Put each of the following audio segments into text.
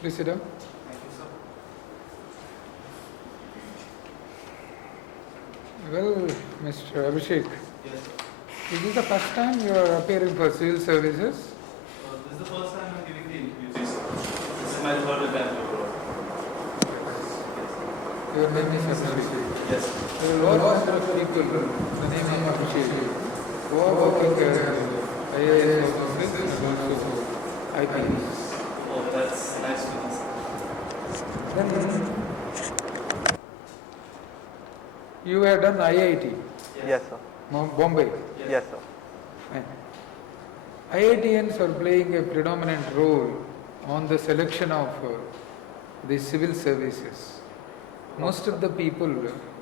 Please sit down. Thank you, sir. Well, Mr. Abhishek, Yes, sir. is this the first time you are appearing for civil services? This is the first time I'm giving the interview, sir. This is my third attempt abroad. Your name is Abhishek. Yes. There are lots of people, the name of Abhishek, who are working as IAS officers and also IPS. Oh, that's nice to know, sir. Then you have done IIT, Yes, sir. Bombay. Yes, sir. IITians are playing a predominant role on the selection of the civil services. Most of the people,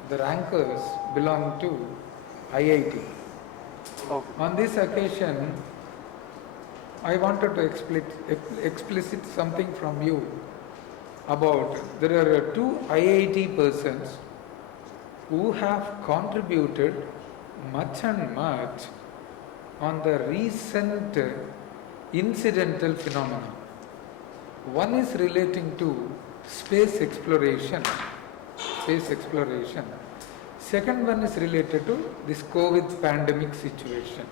the rankers, belong to IIT. Okay. On this occasion, I wanted to explicit something from you about there are two IIT persons who have contributed much and much on the recent incidental phenomena. One is relating to space exploration. Second one is related to this COVID pandemic situation.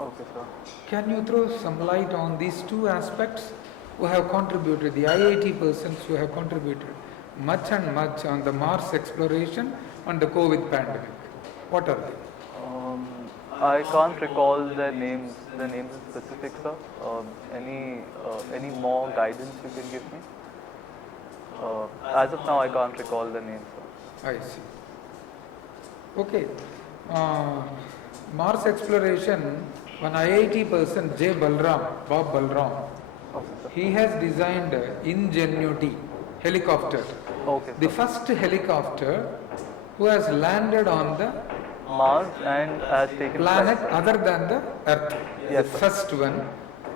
Okay, sir. Can you throw some light on these two aspects who have contributed, the IIT persons who have contributed much and much on the Mars exploration and the COVID pandemic? What are they? I can't recall the names in specific, sir. Any more guidance you can give me? As of now, I can't recall the names, sir. I see. Okay. Mars exploration, one IIT person, Bob Balram, Okay, sir. he has designed Ingenuity helicopter. Okay, The sir. first helicopter who has landed on the Mars and has taken planet flight. other than the Earth. Yes, The sir. first one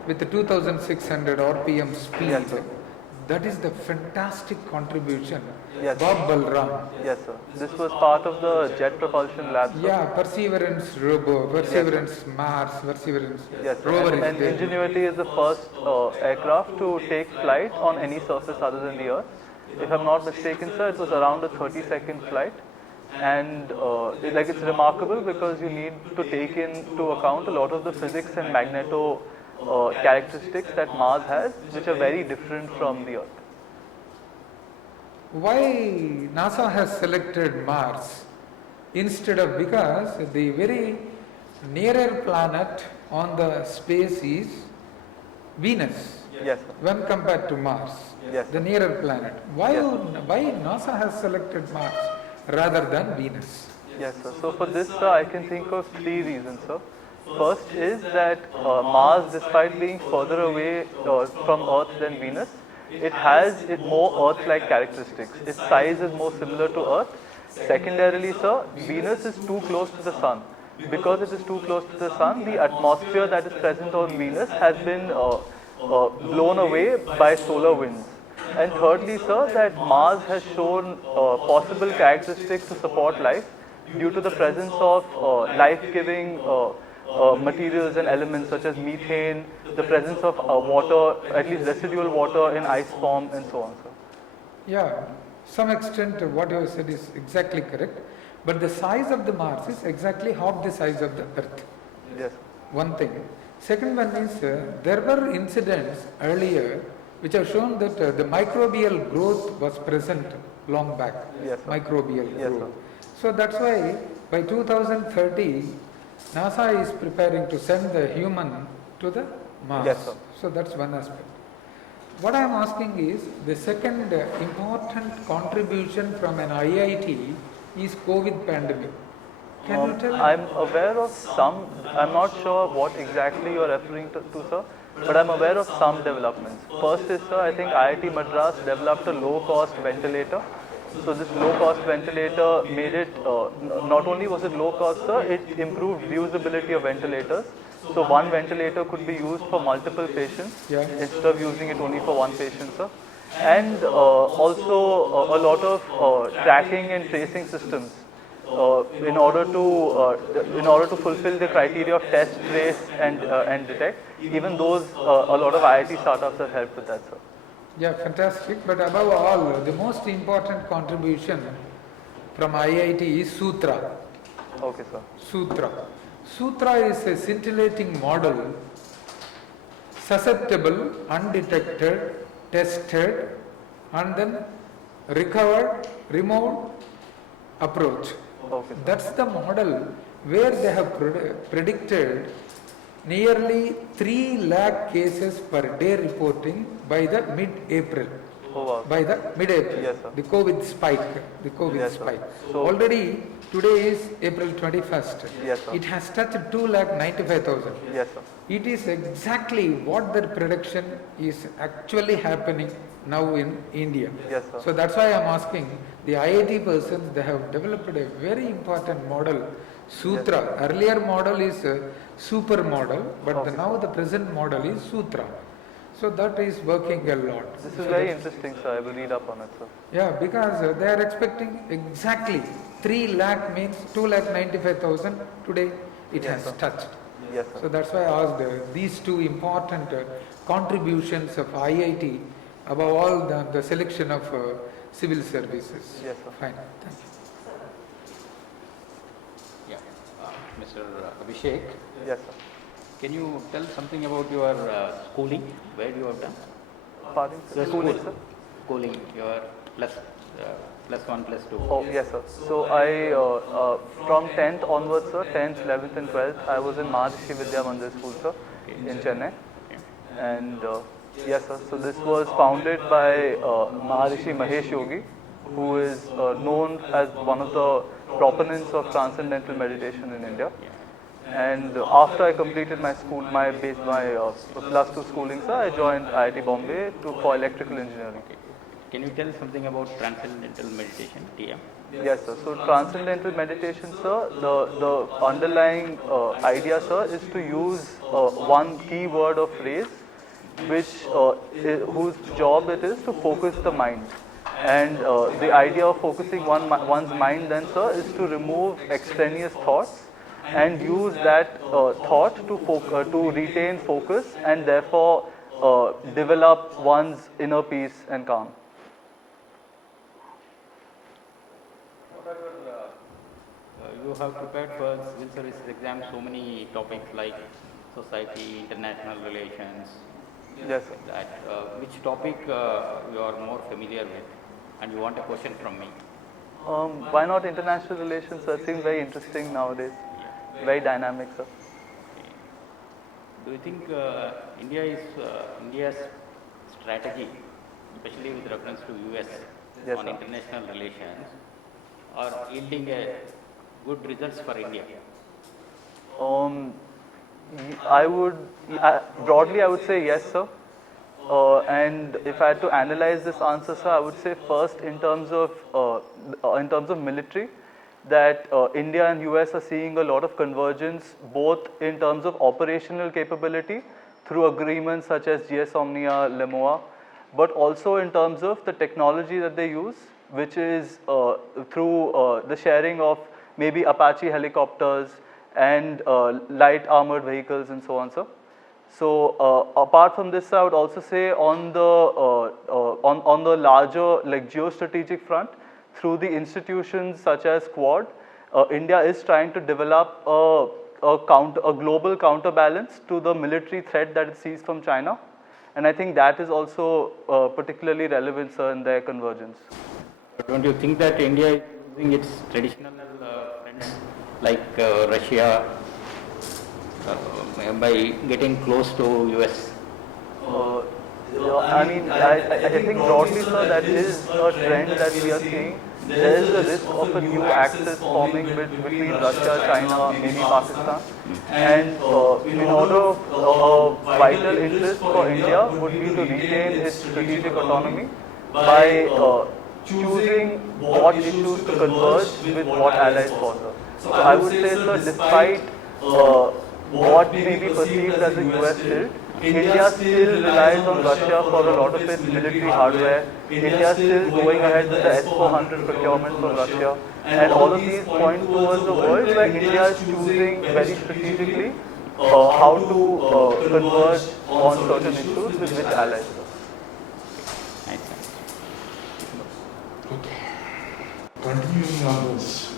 with the 2600 RPM speed. Yes, sir. That is the fantastic contribution. Yes, Bob Balram. Yes, sir. This was part of the Jet Propulsion Lab, sir. Yeah, Perseverance rover, Perseverance Mars, Perseverance Yes, sir. rover is And there. Ingenuity is the first aircraft to take flight on any surface other than the Earth. If I'm not mistaken, sir, it was around a 30-second flight. And it's remarkable because you need to take into account a lot of the physics and magneto characteristics that Mars has, which are very different from the Earth. Why NASA has selected Mars instead of, because the very nearer planet on the space is Venus Yes, sir. when compared to Mars, Yes, the sir. nearer planet. Why Yes. NASA has selected Mars rather than Venus? Yes, sir. So for this, sir, I can think of three reasons, sir. First is that Mars, despite being further away from Earth than Venus, it has more Earth-like characteristics. Its size is more similar to Earth. Secondarily, sir, Venus is too close to the Sun. Because it is too close to the Sun, the atmosphere that is present on Venus has been blown away by solar winds. And thirdly, sir, that Mars has shown possible characteristics to support life due to the presence of life-giving materials and elements such as methane, the presence of water, at least residual water in ice form, and so on, sir. Yeah, some extent what you have said is exactly correct, but the size of the Mars is exactly half the size of the Earth. Yes. One thing. Second one is there were incidents earlier which have shown that the microbial growth was present long back. Yes, sir. Microbial Yes, growth. So that's why by 2030 NASA is preparing to send the human to the Mars. Yes, sir. So that's one aspect. What I am asking is the second important contribution from an IIT is COVID pandemic. Can you tell? I'm aware of some, I'm not sure what exactly you're referring to, sir, but I'm aware of some developments. First is, sir, I think IIT Madras developed a low-cost ventilator. So this low-cost ventilator made it, not only was it low-cost, sir, it improved reusability of ventilators. So one ventilator could be used for multiple patients instead of using it only for one patient, sir. And also a lot of tracking and tracing systems in order to fulfill the criteria of test, trace, and detect. Even those, a lot of IIT startups have helped with that, sir. Yeah, fantastic. But above all, the most important contribution from IIT is Sutra. Okay, sir. Sutra. Sutra is a scintillating model, susceptible, undetected, tested, and then recovered, removed approach. Okay, sir. That's the model where they have predicted nearly 3 lakh cases per day reporting by the mid-April. Oh, wow. By the mid-April, Yes, sir. the COVID spike, the COVID Yes, sir. spike. So- Already today is April 21st. Yes, sir. It has touched 2,95,000. Yes, sir. It is exactly what their prediction is actually happening now in India. Yes, sir. So that's why I am asking the IIT persons, they have developed a very important model, Sutra. Earlier model is a super model, but Okay, now the present model is Sutra. So that is working a lot. This is very interesting, sir. I will read up on it, sir. Yeah, because they are expecting exactly 3 lakh means 2,95,000 today it Yes, has sir. touched. Yes, sir. So that's why I asked these two important contributions of IIT above all the selection of civil services. Yes, sir. Fine, thank you. Yeah, Mr. Abhishek, Yes, sir. can you tell something about your schooling? Where you have done? Pardon, sir? The Schooling, school. sir? Schooling, your plus one, plus two. Oh, yes, sir. So I, from 10th onwards, sir, 10th, 11th and 12th, I was in Maharishi Vidya Mandir School, sir, in Chennai. Okay. And yes, sir, so this was founded by Maharishi Mahesh Yogi, who is known as one of the proponents of transcendental meditation in India. And after I completed my school, my plus 2 schooling, sir, I joined IIT Bombay for electrical engineering. Can you tell something about transcendental meditation, TM? Yes, sir. So transcendental meditation, sir, the underlying idea, sir, is to use one key word or phrase, whose job it is to focus the mind. And the idea of focusing one's mind then, sir, is to remove extraneous thoughts and use that thought to retain focus and therefore develop one's inner peace and calm. You have prepared for civil services exam so many topics like society, international relations. Yes, sir. That which topic you are more familiar with, and you want a question from me? Why not international relations, sir? It seems very interesting nowadays. Very dynamic, sir. Do you think India's strategy, especially with reference to US Yes, on sir. international relations, are yielding a good results for India? Broadly, I would say yes, sir. And if I had to analyze this answer, sir, I would say first in terms of military, that India and US are seeing a lot of convergence, both in terms of operational capability through agreements such as GS Omnia, LEMOA, but also in terms of the technology that they use, which is through the sharing of maybe Apache helicopters and light armored vehicles and so on, sir. So apart from this, I would also say on the larger like geostrategic front, through the institutions such as Quad, India is trying to develop a global counterbalance to the military threat that it sees from China, and I think that is also particularly relevant, sir, in their convergence. Don't you think that India is using its traditional friends like Russia by getting close to US? I mean, I think broadly, sir, that is a trend that we are seeing. There is a risk of a new axis forming between Russia, China, maybe Pakistan. And in order, a vital interest for India would be to retain its strategic autonomy by choosing what issues to converge with what allies further. So I would say, sir, despite what may be perceived as a US tilt, India still relies on Russia for a lot of its military hardware. India is still going ahead with the S-400 procurement from Russia. And all of these point towards a world where India is choosing very strategically how to converge on certain issues with which allies. continuing on those,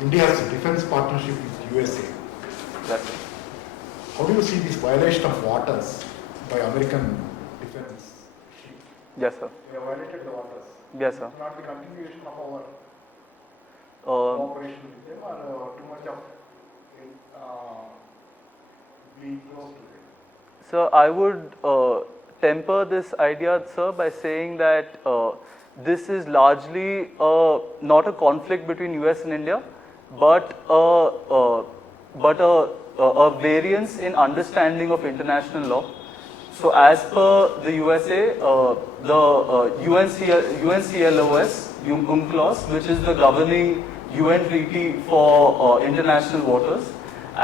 India's defense partnership with USA. That's it. How do you see this violation of waters by American defense ship? Yes, sir. They have violated the waters. Yes, sir. It's not the continuation of our Um, cooperation with them or too much of being close to them. So I would temper this idea, sir, by saying that this is largely not a conflict between US and India, but a variance in understanding of international law. So as per the USA, the UNCLOS, UNCLOS, which is the governing UN treaty for international waters,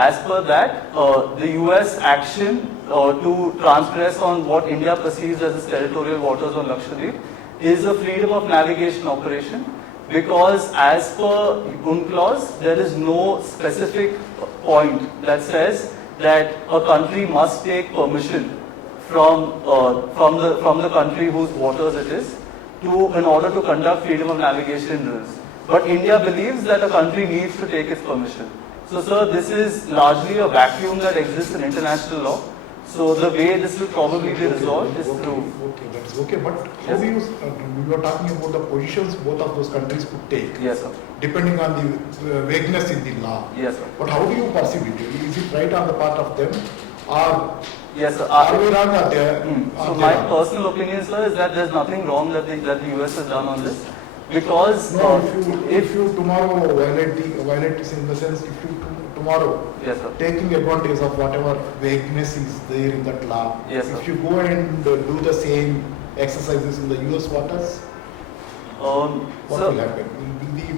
as per that, the US action to transgress on what India perceives as its territorial waters on Lakshadweep is a freedom of navigation operation, because as per UNCLOS, there is no specific point that says that a country must take permission from the country whose waters it is in order to conduct freedom of navigation rules. But India believes that a country needs to take its permission. So, sir, this is largely a vacuum that exists in international law. So, the way this will probably be resolved is through. Okay, that's okay. But how do you? We were talking about the positions both of those countries could take. Yes, sir. Depending on the vagueness in the law. Yes, sir. But how do you perceive it? Is it right on the part of them, or Yes, sir. are we wrong? Or they, So, my personal opinion, sir, is that there's nothing wrong that the US has done on this. Because no, if you tomorrow violate this in the sense, if you tomorrow yes, sir. taking advantage of whatever vagueness is there in that law, Yes, sir. if you go and do the same exercises in the US waters, what so, will happen?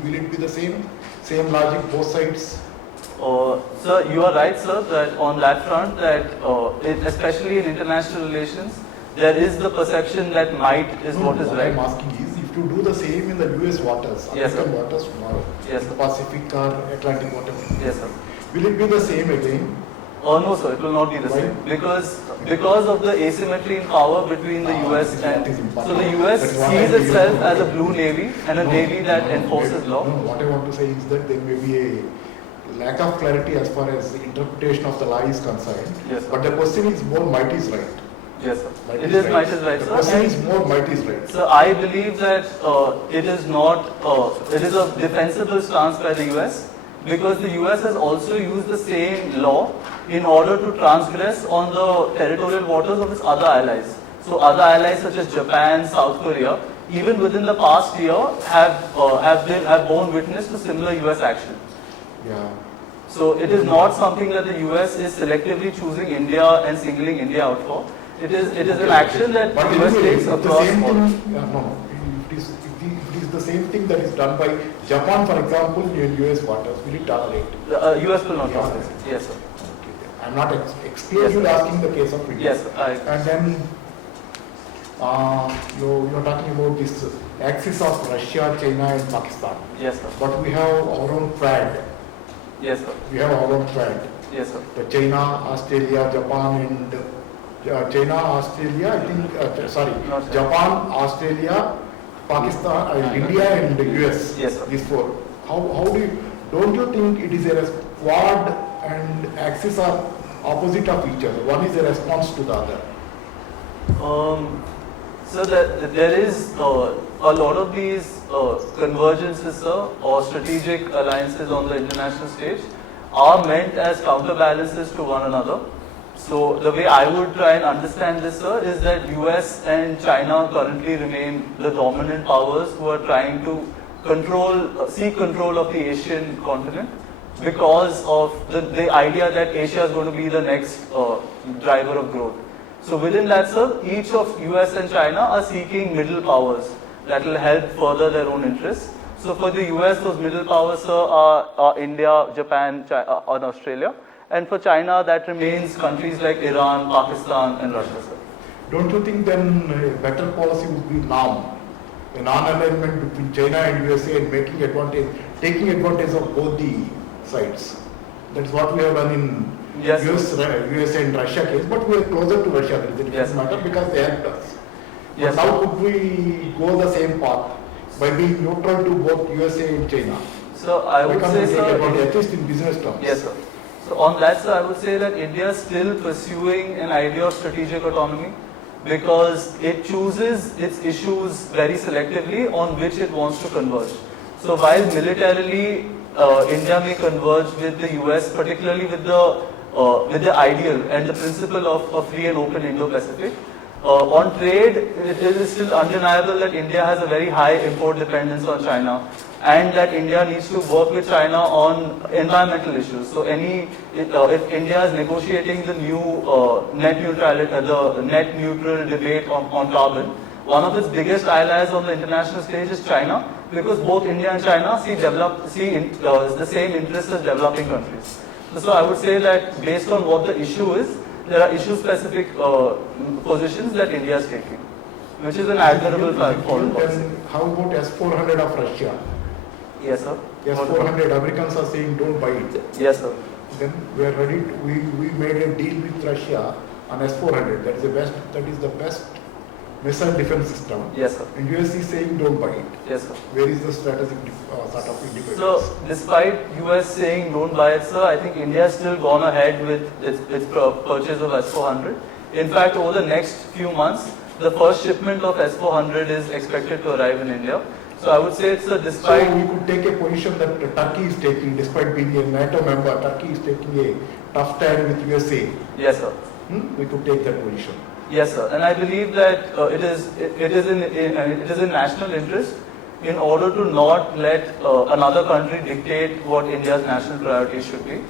Will it be the same logic both sides? Sir, you are right, sir, that on that front, that especially in international relations, there is the perception that might is what is right. I'm asking is, if you do the same in the US waters, Yes, American sir. waters tomorrow, Yes, the sir. Pacific or Atlantic, whatever, Yes, sir. will it be the same again? No, sir, it will not be the Why? same because of the asymmetry in power between the US and that is important. so the US That is what sees I itself feel. as a blue navy and a navy that enforces law. No, what I want to say is that there may be a lack of clarity as far as the interpretation of the law is concerned. Yes, sir. But the question is more might is right. Yes, sir. Might It is might is right, The sir. question And- is more might is right. So I believe that it is not, it is a defensible stance by the US, because the US has also used the same law in order to transgress on the territorial waters of its other allies. So other allies such as Japan, South Korea, even within the past year have borne witness to similar US action. Yeah. So it is not something that the US is selectively choosing India and singling India out for. It is an action that But the US anyway, takes if the across same borders. thing, no, if it is the same thing that is done by Japan, for example, in US waters, will it tolerate? The US will not Yeah. tolerate it. Yes, sir. Okay. I'm not exclusively Yes, sir. asking the case of India. Yes, sir. And then you're talking about this axis of Russia, China, and Pakistan. Yes, sir. But we have our own trade. Yes, sir. We have our own trade. Yes, sir. The China, Australia, Japan, and China, Australia. I think No, sir. Japan, Australia, Pakistan, India, and the US. Yes, sir. These four. How do you? Don't you think it is a quad and axis are opposite of each other? One is a response to the other. So there is a lot of these convergences, sir, or strategic alliances on the international stage are meant as counterbalances to one another. So the way I would try and understand this, sir, is that US and China currently remain the dominant powers who are trying to seek control of the Asian continent because of the idea that Asia is going to be the next driver of growth. So within that, sir, each of US and China are seeking middle powers that will help further their own interests. So for the US, those middle powers, sir, are India, Japan, and Australia. And for China, that remains countries like Iran, Pakistan, and Russia, sir. Don't you think then a better policy would be now, a non-alignment between China and USA and taking advantage of both the sides? That's what we have done in Yes, US and Russia case, but we are closer to Russia. It is a different Yes. matter because they helped us. Yes, But now could we go the same path? by being neutral to both USA and China? So I would Why can't say, we take sir, advantage, at least in business terms? yes, sir. So on that, sir, I would say that India is still pursuing an idea of strategic autonomy because it chooses its issues very selectively on which it wants to converge. So while militarily India may converge with the US, particularly with the ideal and the principle of a free and open Indo-Pacific, on trade, it is still undeniable that India has a very high import dependence on China, and that India needs to work with China on environmental issues. So if India is negotiating the new net neutrality, the net neutral debate on carbon, one of its biggest allies on the international stage is China, because both India and China see the same interests as developing countries. So I would say that based on what the issue is, there are issue-specific positions that India is taking, which is an admirable foreign policy. Then how about S-400 of Russia? Yes, sir. S-400, Americans are saying don't buy it. Yes, sir. Then we are ready to, we made a deal with Russia on S-400. That is the best missile defense system. Yes, sir. And US is saying don't buy it. Yes, sir. Where is the strategic sort of independence? So, despite US saying don't buy it, sir, I think India has still gone ahead with its purchase of S-400. In fact, over the next few months, the first shipment of S-400 is expected to arrive in India. So, I would say it's a despite... So we could take a position that Turkey is taking, despite being a NATO member, Turkey is taking a tough stand with USA. Yes, sir. We could take that position. Yes, sir. And I believe that it is in national interest in order to not let another country dictate what India's national priorities should be,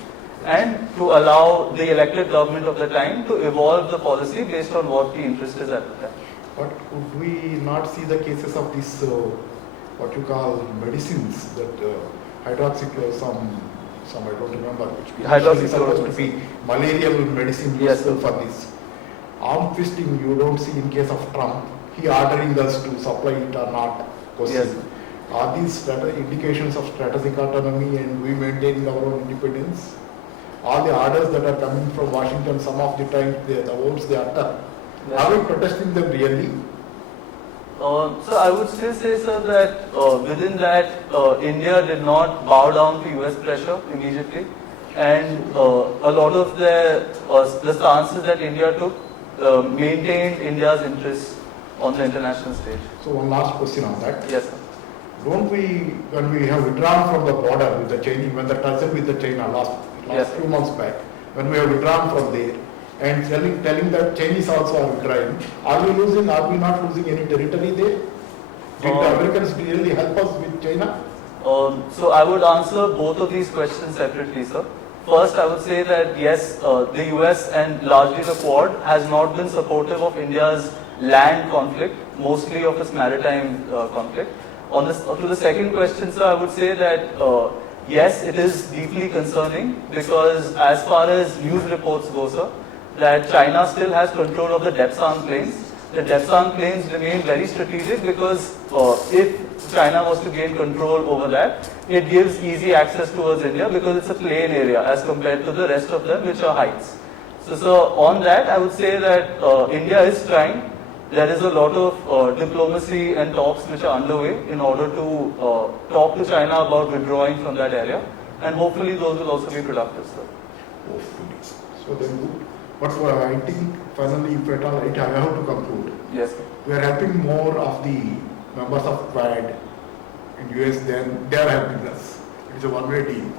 and to allow the elected government of the time to evolve the policy based on what the interest is at the time. But could we not see the cases of this, what you call medicines, that some I don't remember, which is supposed to be malarial medicine useful for this. Arm twisting you don't see in case of Trump. He ordering us to supply it or not. Yes. Are these indications of strategic autonomy and we maintaining our own independence? All the orders that are coming from Washington, some of the time the words they utter. Yes. Are we protesting them really? So I would still say, sir, that within that India did not bow down to US pressure immediately, and a lot of the stances that India took maintained India's interests on the international stage. So one last question on that. Yes, sir. Don't we, when we have withdrawn from the border with the Chinese, when the tussle with the China last Yes. few months back, when we have withdrawn from there, and telling that Chinese also are withdrawing, are we not losing any territory there? Did the Americans really help us with China? So I would answer both of these questions separately, sir. First, I would say that yes, the US and largely the Quad has not been supportive of India's land conflict, mostly of its maritime conflict. To the second question, sir, I would say that yes, it is deeply concerning because as far as news reports go, sir, that China still has control of the Depsan plains. The Depsan plains remain very strategic because if China was to gain control over that, it gives easy access towards India because it's a plain area as compared to the rest of them, which are heights. So on that, I would say that India is trying. There is a lot of diplomacy and talks which are underway in order to talk to China about withdrawing from that area, and hopefully those will also be productive, sir. Hopefully. So then good. But I think finally, if at all, I have to conclude. Yes, sir. We are helping more of the members of Quad in US than they are helping us. It is a one-way deal.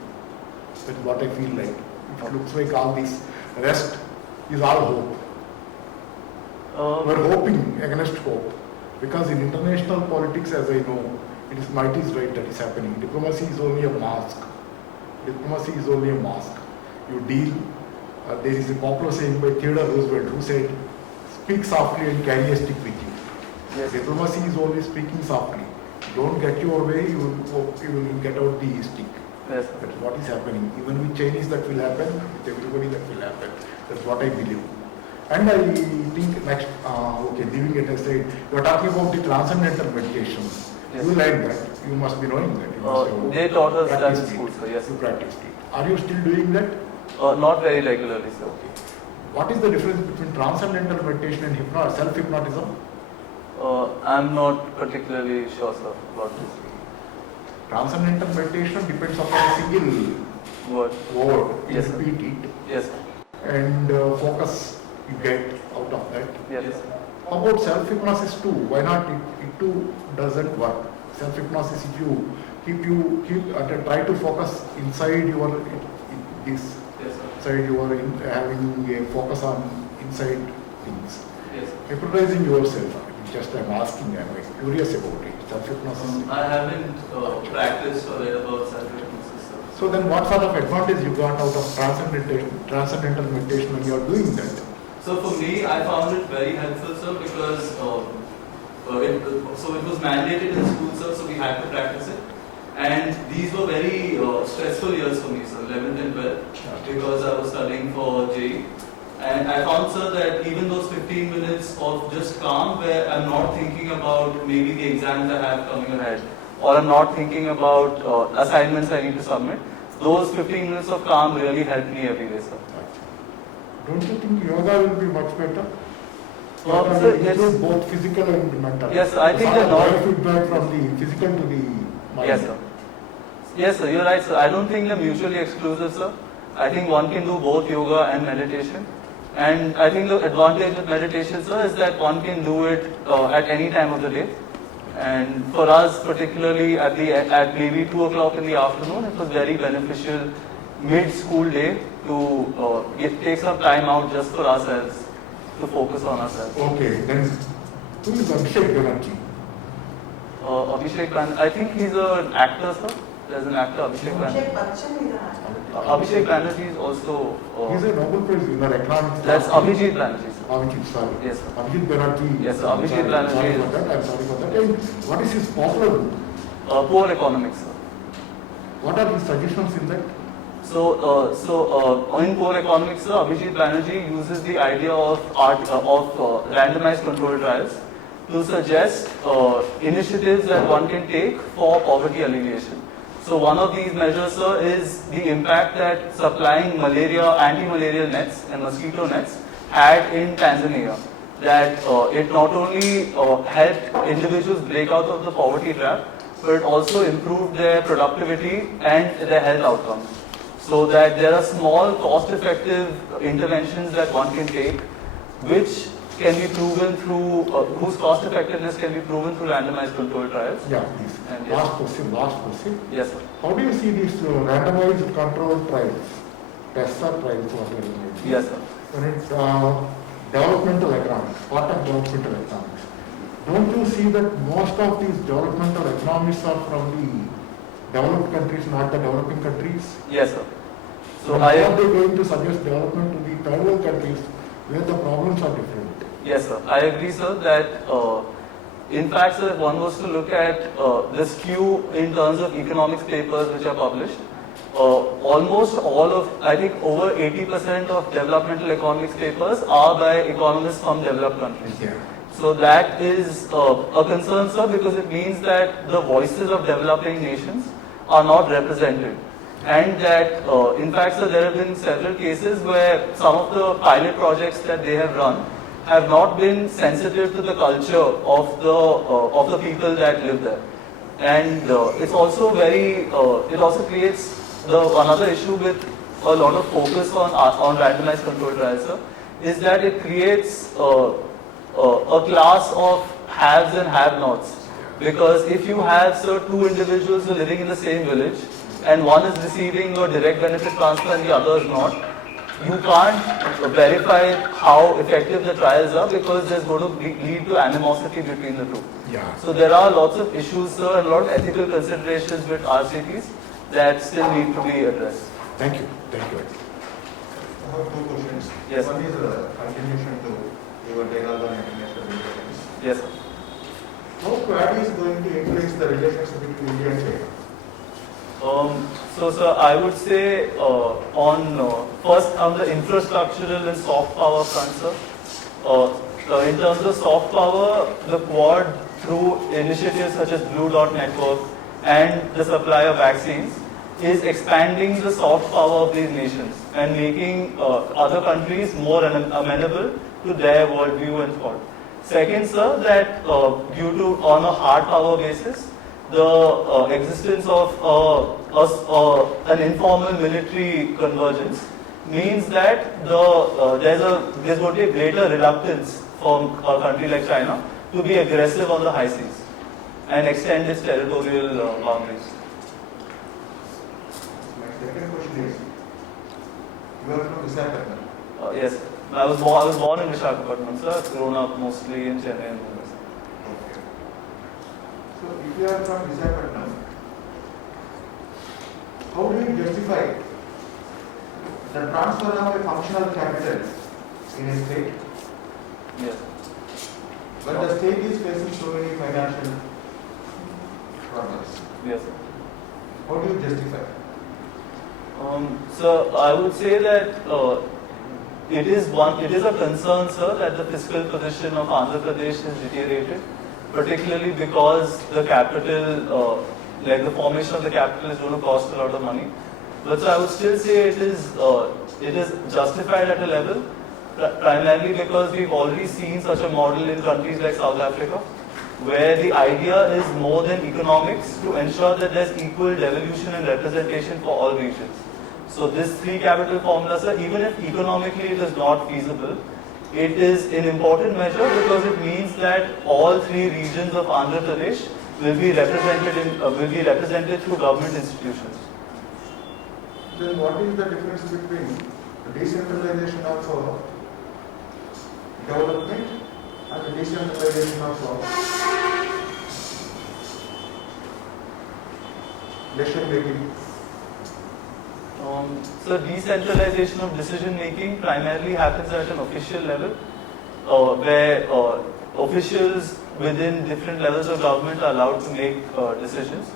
That's what I feel like. It looks like all this rest is all hope. We are hoping against hope. Because in international politics, as I know, might is right that is happening. Diplomacy is only a mask. Diplomacy is only a mask. You deal. There is a popular saying by Theodore Roosevelt who said, speak softly and carry a stick with you. Yes. Diplomacy is only speaking softly. Don't get your way, you will get out the stick. Yes. That's what is happening. Even with Chinese that will happen, with everybody that will happen. That's what I believe. And I think next, leaving it aside, you are talking about the transcendental meditation. Yes. You learned that. You must be knowing that. You must have They taught us that in practiced school, it. sir. Yes. You practiced it. Are you still doing that? Not very regularly, sir. What is the difference between transcendental meditation and self-hypnotism? I'm not particularly sure, sir, about this. Transcendental meditation depends upon a single Word. word. You Yes, sir. repeat it Yes, sir. and focus you get out of that. Yes, sir. How about self-hypnosis too? Why not? It too doesn't work. Self-hypnosis, if you try to focus inside your this Yes, sir. inside your having a focus on inside things. Yes, sir. Hypnotizing yourself. I'm asking. I'm curious about it. Self-hypnosis. I haven't practiced or read about self-hypnosis, sir. So then, what sort of advantage you got out of transcendental meditation when you are doing that? So for me, I found it very helpful, sir, because it was mandated in school, sir, so we had to practice it. And these were very stressful years for me, sir, 11th and 12th, because I was studying for JEE. And I found, sir, that even those 15 minutes of just calm, where I'm not thinking about maybe the exams I have coming ahead, Or I'm not thinking about assignments I need to submit. Those 15 minutes of calm really helped me every day, sir. Don't you think yoga will be much better? Sir, Yoga will yes. include both physical and mental. Yes, I think Sort the of non- feedback from the physical to the mind. Yes, sir. Yes, sir, you're right, sir. I don't think they're mutually exclusive, sir. I think one can do both yoga and meditation. And I think the advantage of meditation, sir, is that one can do it at any time of the day. And for us, particularly at maybe 2 o'clock in the afternoon, it was very beneficial mid-school day to take some time out just for ourselves, to focus on ourselves. Okay, then who is Abhishek Banerjee? Abhishek Banerjee, I think he's an actor, sir. There's an actor, Abhishek Banerjee. Abhishek Banerjee is also. He's a Nobel Prize winner, economics. That's Abhijit Banerjee, sir. Abhijit, sorry. Yes, sir. Abhijit Banerjee. Yes, sir. Abhijit Sorry, Banerjee Sorry is- for that. I'm sorry for that. And what is his popular book? Poor economics, sir. What are his suggestions in that? So in poor economics, sir, Abhijit Banerjee uses the idea of randomized control trials to suggest initiatives that one can take for poverty alleviation. So one of these measures, sir, is the impact that supplying anti-malarial nets and mosquito nets had in Tanzania. That it not only helped individuals break out of the poverty trap, but it also improved their productivity and their health outcomes. So that there are small, cost-effective interventions that one can take, which can be proven through, whose cost-effectiveness can be proven through randomized control trials. Yeah, please. And Last question. Yes, sir. How do you see these randomized control trials? Tests or trials, whatever it may be. Yes, sir. When it's developmental economics, part of developmental economics. Don't you see that most of these developmental economics are from the developed countries, not the developing countries? Yes, sir. So So I how are they going to suggest development to the third world countries where the problems are different? Yes, sir. I agree, sir, that in fact, sir, if one was to look at the skew in terms of economics papers which are published, almost all of, I think over 80% of developmental economics papers are by economists from developed countries. Yeah. So that is a concern, sir, because it means that the voices of developing nations are not represented. And that, in fact, sir, there have been several cases where some of the pilot projects that they have run have not been sensitive to the culture of the people that live there. And it's also it also creates another issue with a lot of focus on randomized control trials, sir, is that it creates a class of haves and have-nots. Because if you have, sir, two individuals who are living in the same village, and one is receiving a direct benefit transfer and the other is not, you can't verify how effective the trials are because there's going to lead to animosity between the two. Yeah. So there are lots of issues, sir, and a lot of ethical considerations with RCTs that still need to be addressed. Thank you. Thank you. I have two questions. Yes. One is a continuation to your dialogue on international relations. Yes, sir. How Quad is going to influence the relationship between India and China? So, sir, I would say first on the infrastructural and soft power front, sir. In terms of soft power, the Quad, through initiatives such as Blue Dot Network and the supply of vaccines, is expanding the soft power of these nations and making other countries more amenable to their worldview and thought. Second, sir, that due to on a hard power basis, the existence of an informal military convergence means that there's going to be a greater reluctance from a country like China to be aggressive on the high seas and extend its territorial boundaries. My second question is, you are from Usyatam. Yes, I was born in Visakhapatnam, sir. I've grown up mostly in Chennai and Mumbai. Okay. So if you are from Visakhapatnam, how do you justify the transfer of a functional capital in a state Yes. when the state is facing so many financial problems? Yes. How do you justify? So I would say that it is a concern, sir, that the fiscal position of Andhra Pradesh has deteriorated, particularly because the capital, like the formation of the capital, is going to cost a lot of money. But so I would still say it is justified at a level, primarily because we've already seen such a model in countries like South Africa, where the idea is more than economics to ensure that there's equal devolution and representation for all regions. So this three capital formula, sir, even if economically it is not feasible, it is an important measure because it means that all three regions of Andhra Pradesh will be represented through government institutions. Then what is the difference between the decentralization of development and the decentralization of decision making? So decentralization of decision making primarily happens at an official level, where officials within different levels of government are allowed to make decisions.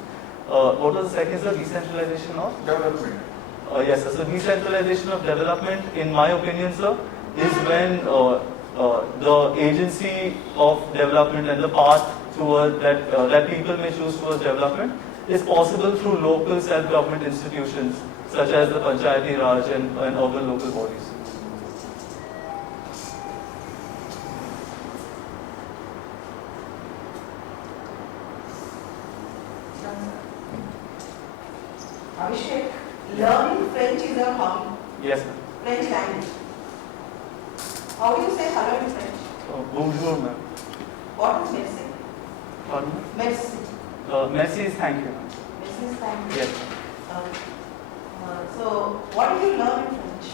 What was the second, sir? Decentralization of? Development. Yes, sir. So decentralization of development, in my opinion, sir, is when the agency of development and the path toward that people may choose towards development is possible through local self-government institutions such as the Panchayati Raj and urban local bodies. Abhishek, learning French is a hobby. Yes, ma'am. French language. How do you say hello in French? Bonjour, ma'am. What is merci? Pardon? Merci. Merci is thank you, ma'am. Merci is thank you. Yes. So, what do you learn in French?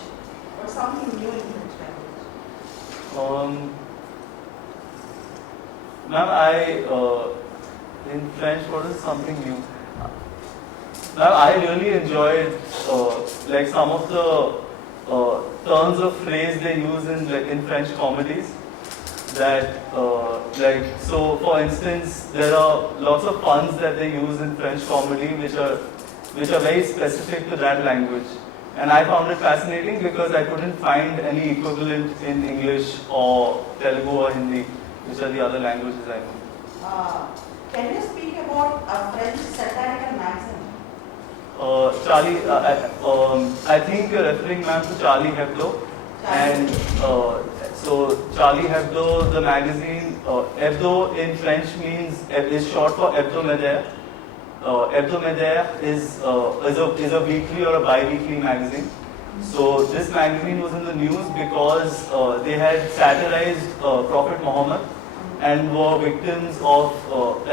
What's something new in French language? Ma'am, in French, what is something new? Ma'am, I really enjoyed like some of the turns of phrase they use in French comedies. That so for instance, there are lots of puns that they use in French comedy which are very specific to that language. And I found it fascinating because I couldn't find any equivalent in English or Telugu or Hindi, which are the other languages I know. Can you speak about a French satirical magazine? Charlie, I think you're referring, ma'am, to Charlie Hebdo. And so Charlie Hebdo, the magazine, Hebdo in French is short for hebdomadaire. Hebdomadaire is a weekly or a bi-weekly magazine. So this magazine was in the news because they had satirized Prophet Muhammad and were victims of a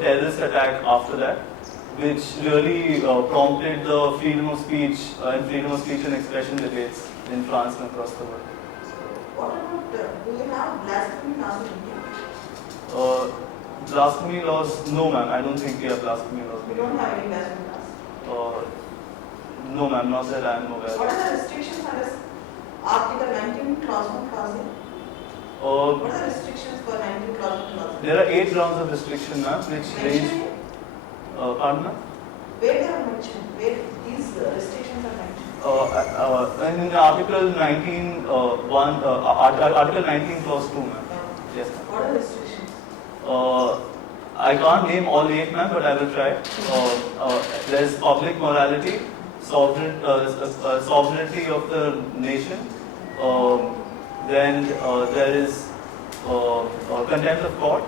terrorist attack after that, which really prompted the freedom of speech and expression debates in France and across the world. What about, do you have blasphemy laws in India? Blasphemy laws? No, ma'am. I don't think we have blasphemy laws. We don't have any blasphemy laws. No, ma'am. Not that I am aware. What are the restrictions under Article 19, Clause 1, Clause 8? What are the restrictions for 19, Clause 1, Clause 8? There are 8 grounds of restriction, ma'am, which range. Pardon, ma'am? Where they are mentioned, where these restrictions are mentioned? In Article 19, Article 19, Clause 2, ma'am. Yes, ma'am. What are the restrictions? I can't name all 8, ma'am, but I will try. There's public morality, sovereignty of the nation. Then there is contempt of court,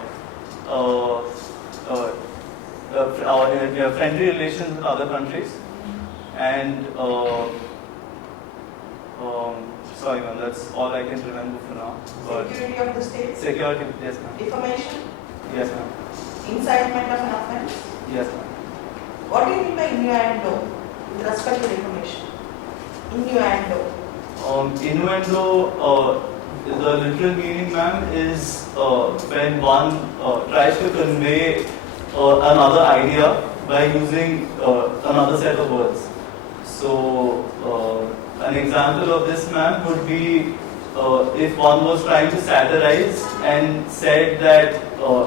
friendly relations with other countries, and sorry ma'am, that's all I can remember for now. But Security of the state, security, yes ma'am. defamation, Yes ma'am. incitement of an offense. Yes ma'am. What do you mean by innuendo with respect to defamation? Innuendo. Innuendo, the literal meaning, ma'am, is when one tries to convey another idea by using another set of words. So, an example of this, ma'am, would be if one was trying to satirize and said that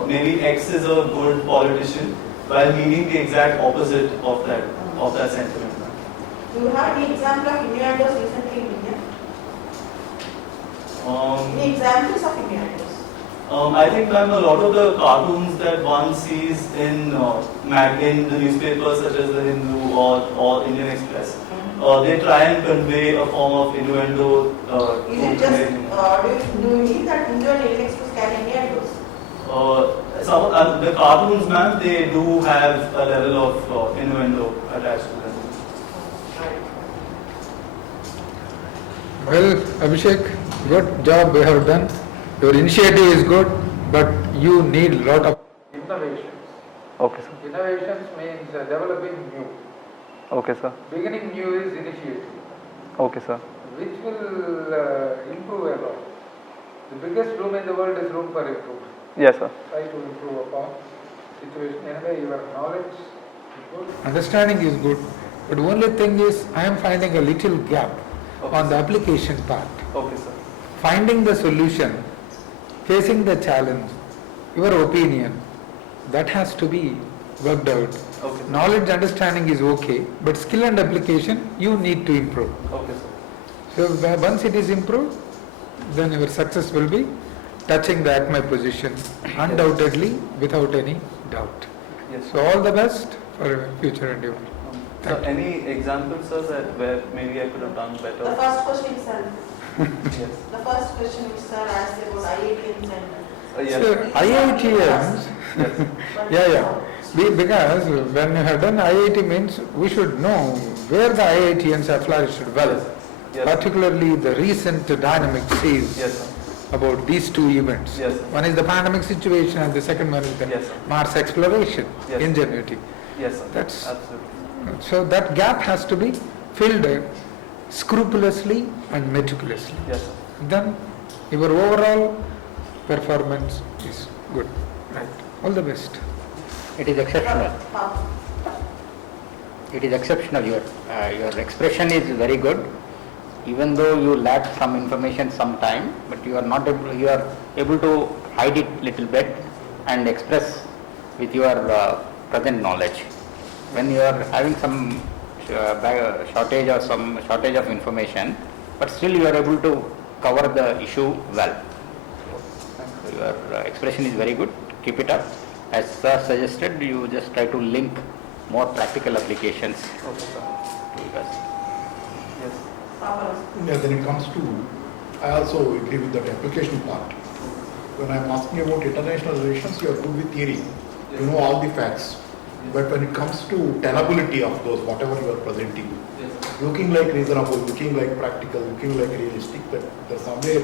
maybe X is a good politician, while meaning the exact opposite of that sentiment, ma'am. Do you have any example of innuendos recently in India? Any examples of innuendos? I think, ma'am, a lot of the cartoons that one sees in the newspapers such as the Hindu or Indian Express, they try and convey a form of innuendo. Is it just, do you mean that Hindu and Indian Express carry innuendos? The cartoons, ma'am, they do have a level of innuendo attached to them. Well, Abhishek, good job you have done. Your initiative is good, but you need a lot of innovations. Okay, sir. Innovations means developing new. Okay, sir. Beginning new is initiative, Okay, sir. which will improve a lot. The biggest room in the world is room for improvement. Yes, sir. Try to improve upon situation. Anyway, your knowledge is good. Understanding is good, but only thing is I am finding a little gap on the application part. Okay, sir. Finding the solution, facing the challenge, your opinion, that has to be worked out. Okay, sir. Knowledge, understanding is okay, but skill and application, you need to improve. Okay, sir. So once it is improved, then your success will be touching the Acme position, undoubtedly, without any doubt. Yes. So all the best for your future endeavor. So any examples, sir, that where maybe I could have done The better? first question itself. Yes. The first question which sir asked about IITs and Yes. So IITians, Yes. because when you have done IIT means we should know where the IITians have flourished well. Yes. Particularly the recent dynamics is Yes, sir. about these two events. Yes, sir. One is the pandemic situation and the second one is the Yes, sir. Mars exploration, Yes. ingenuity. Yes, sir. That's- Absolutely. So that gap has to be filled scrupulously and meticulously. Yes, sir. Then your overall performance is good. Right. All the best. It is exceptional. It is exceptional. Your expression is very good. Even though you lack some information sometime, but you are able to hide it little bit and express with your present knowledge. When you are having some shortage or some shortage of information, but still you are able to cover the issue well. So your expression is very good. Keep it up. As sir suggested, you just try to link more practical applications Okay, sir. to us. Yes. Yeah, then it comes to, I also agree with that application part. When I'm asking about international relations, you are good with theory. You know all the facts. But when it comes to tenability of those, whatever you are presenting, Yes, sir. looking like reasonable, looking like practical, looking like realistic, but there's somewhere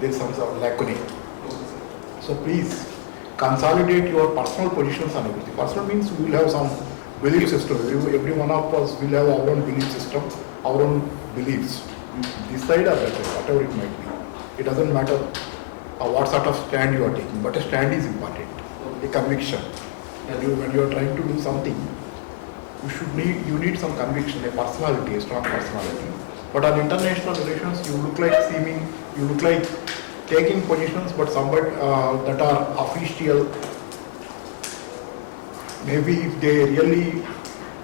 there's some sort of lacuna. Okay, sir. So please consolidate your personal positions on everything. Personal means we will have some belief system. Every one of us will have our own belief system, our own beliefs. This side or that side, whatever it might be. It doesn't matter what sort of stand you are taking, but a stand is important. A conviction. When you are trying to do something, you need some conviction, a personality, a strong personality. But on international relations, you look like taking positions, but somewhat that are official. Maybe if they really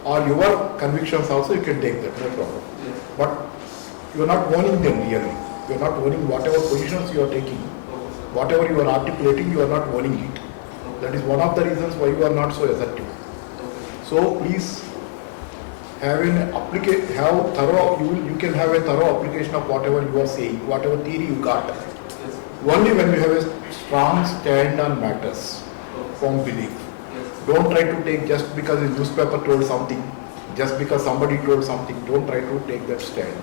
are your convictions also, you can take that, no problem. Yes. But you are not owning them really. You are not owning whatever positions you are taking. Okay, sir. Whatever you are articulating, you are not owning it. Okay. That is one of the reasons why you are not so assertive. Okay. So please you can have a thorough application of whatever you are saying, whatever theory you got. Yes, sir. Only when you have a strong stand on matters, form belief. Yes. Don't try to take just because a newspaper told something, just because somebody told something, don't try to take that stand.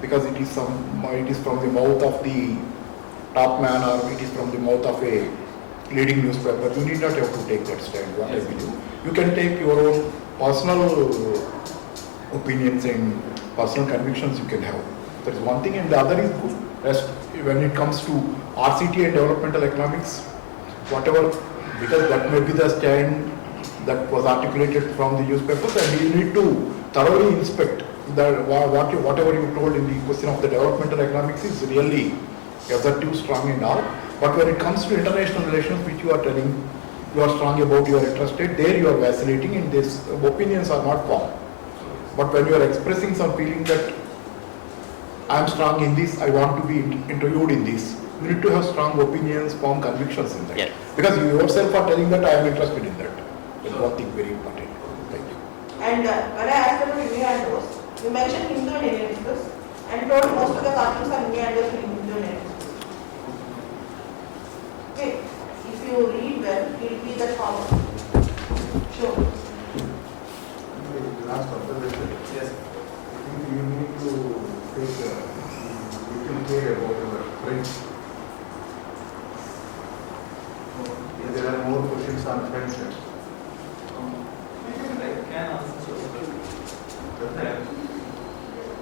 Because it is from the mouth of the top man or it is from the mouth of a leading newspaper. You need not have to take that stand, what I Yes. believe. You can take your own personal opinions and personal convictions you can have. That is one thing, and the other is good. Rest, when it comes to RCT and developmental economics, whatever, because that may be the stand that was articulated from the newspapers, and you need to thoroughly inspect that whatever you told in the question of the developmental economics is really assertive, strong and all. But when it comes to international relations, which you are telling, you are strong about, you are interested, there you are vacillating and these opinions are not formed. But when you are expressing some feeling that I am strong in this, I want to be interviewed in this, you need to have strong opinions, form convictions in that. Yes. Because you yourself are telling that I am interested in that. That's one thing very important. Thank you. And when I asked about innuendos, you mentioned Hindu and Indian express and told most of the cartoons are innuendos in Hindu and Indian express. Okay, if you read well, it will be that form. Sure. Last observation. Yes. I think you need to take little care about our French. There are more questions on French. I can answer.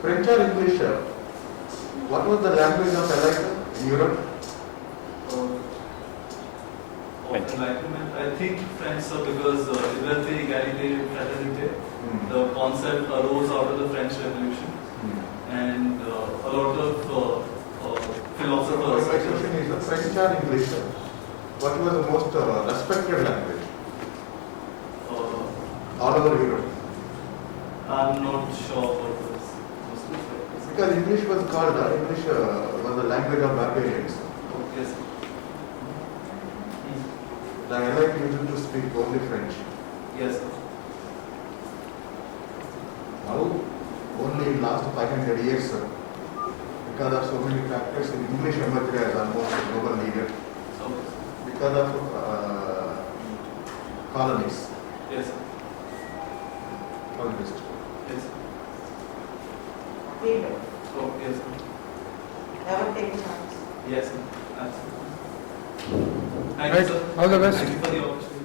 French or English? What was the language of Latha in Europe? Of enlightenment, I think French, sir, because liberté, égalité, fraternité, the concept arose out of the French Revolution, and a lot of philosophers. My question is French or English? What was the most respected language all over Europe? I'm not sure about this. Because English was called, English was the language of barbarians. Yes. The elite used to speak only French. Yes. Now, only in last 500 years, because of so many factors, English emerged as almost a global leader. So, Because of colonies, yes. colonists. Yes. Read well. Oh, yes. Never take a chance. Yes. Absolutely. Thank Right. you, sir. All the best. Thank you for the opportunity.